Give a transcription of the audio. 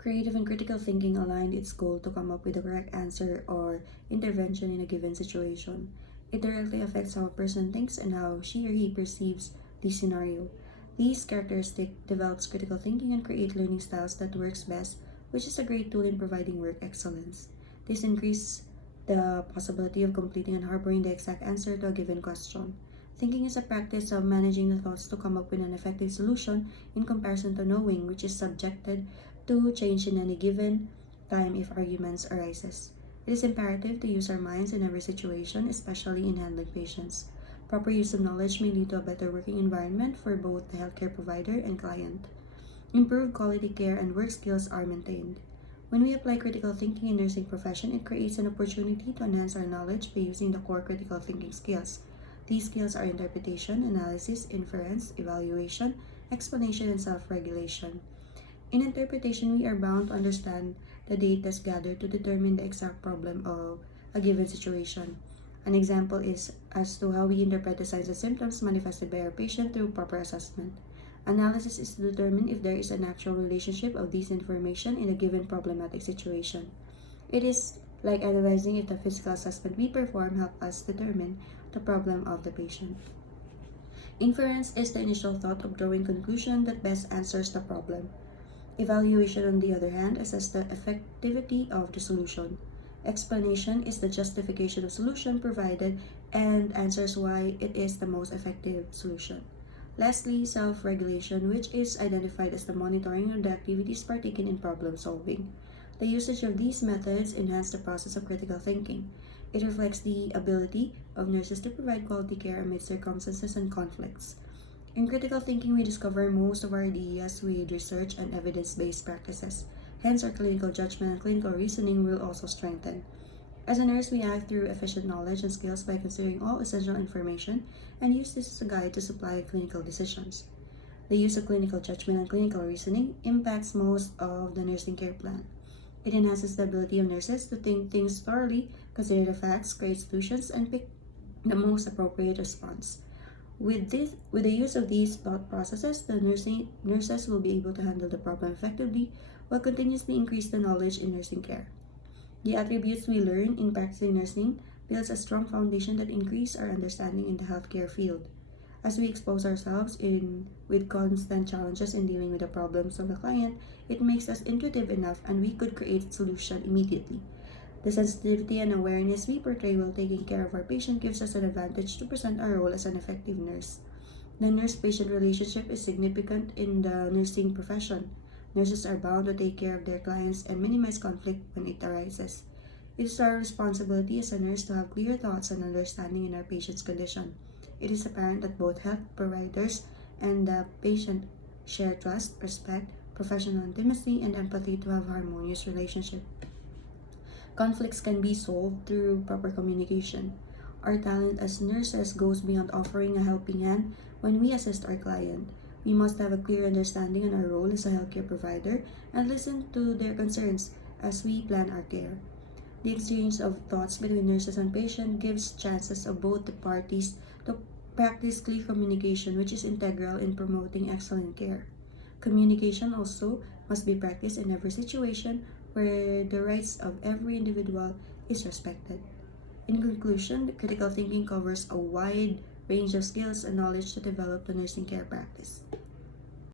Creative and critical thinking aligned its goal to come up with the correct answer or intervention in a given situation. It directly affects how a person thinks and how she or he perceives the scenario. These characteristics develops critical thinking and create learning styles that works best, which is a great tool in providing work excellence. This increases the possibility of completing and harboring the exact answer to a given question. Thinking is a practice of managing the thoughts to come up with an effective solution in comparison to knowing, which is subjected to change in any given time if arguments arises. It is imperative to use our minds in every situation, especially in handling patients. Proper use of knowledge may lead to a better working environment for both the healthcare provider and client. Improved quality care and work skills are maintained. When we apply critical thinking in nursing profession, it creates an opportunity to enhance our knowledge by using the core critical thinking skills. These skills are interpretation, analysis, inference, evaluation, explanation, and self-regulation. In interpretation, we are bound to understand the data gathered to determine the exact problem of a given situation. An example is as to how we interpret the signs and symptoms manifested by our patient through proper assessment. Analysis is to determine if there is an actual relationship of these information in a given problematic situation. It is like analyzing if the physical assessment we perform help us determine the problem of the patient. Inference is the initial thought of drawing conclusion that best answers the problem. Evaluation, on the other hand, assesses the effectivity of the solution. Explanation is the justification of solution provided and answers why it is the most effective solution. Lastly, self-regulation, which is identified as the monitoring of the activities partaken in problem solving. The usage of these methods enhance the process of critical thinking. It reflects the ability of nurses to provide quality care amid circumstances and conflicts. In critical thinking, we discover most of our ideas with research and evidence-based practices. Hence, our clinical judgment and clinical reasoning will also strengthen. As a nurse, we act through efficient knowledge and skills by considering all essential information and use this as a guide to supply clinical decisions. The use of clinical judgment and clinical reasoning impacts most of the nursing care plan. It enhances the ability of nurses to think things thoroughly, consider the facts, create solutions, and pick the most appropriate response. With the use of these thought processes, the nurses will be able to handle the problem effectively while continuously increase the knowledge in nursing care. The attributes we learn in practicing nursing builds a strong foundation that increase our understanding in the healthcare field. As we expose ourselves with constant challenges in dealing with the problems of the client, it makes us intuitive enough and we could create a solution immediately. The sensitivity and awareness we portray while taking care of our patient gives us an advantage to present our role as an effective nurse. The nurse-patient relationship is significant in the nursing profession. Nurses are bound to take care of their clients and minimize conflict when it arises. It is our responsibility as a nurse to have clear thoughts and understanding in our patient's condition. It is apparent that both health providers and the patient share trust, respect, professional intimacy, and empathy to have a harmonious relationship. Conflicts can be solved through proper communication. Our talent as nurses goes beyond offering a helping hand when we assist our client. We must have a clear understanding on our role as a healthcare provider and listen to their concerns as we plan our care. The exchange of thoughts between nurses and patient gives chances of both the parties to practice clear communication, which is integral in promoting excellent care. Communication also must be practiced in every situation where the rights of every individual is respected. In conclusion, critical thinking covers a wide range of skills and knowledge to develop the nursing care practice.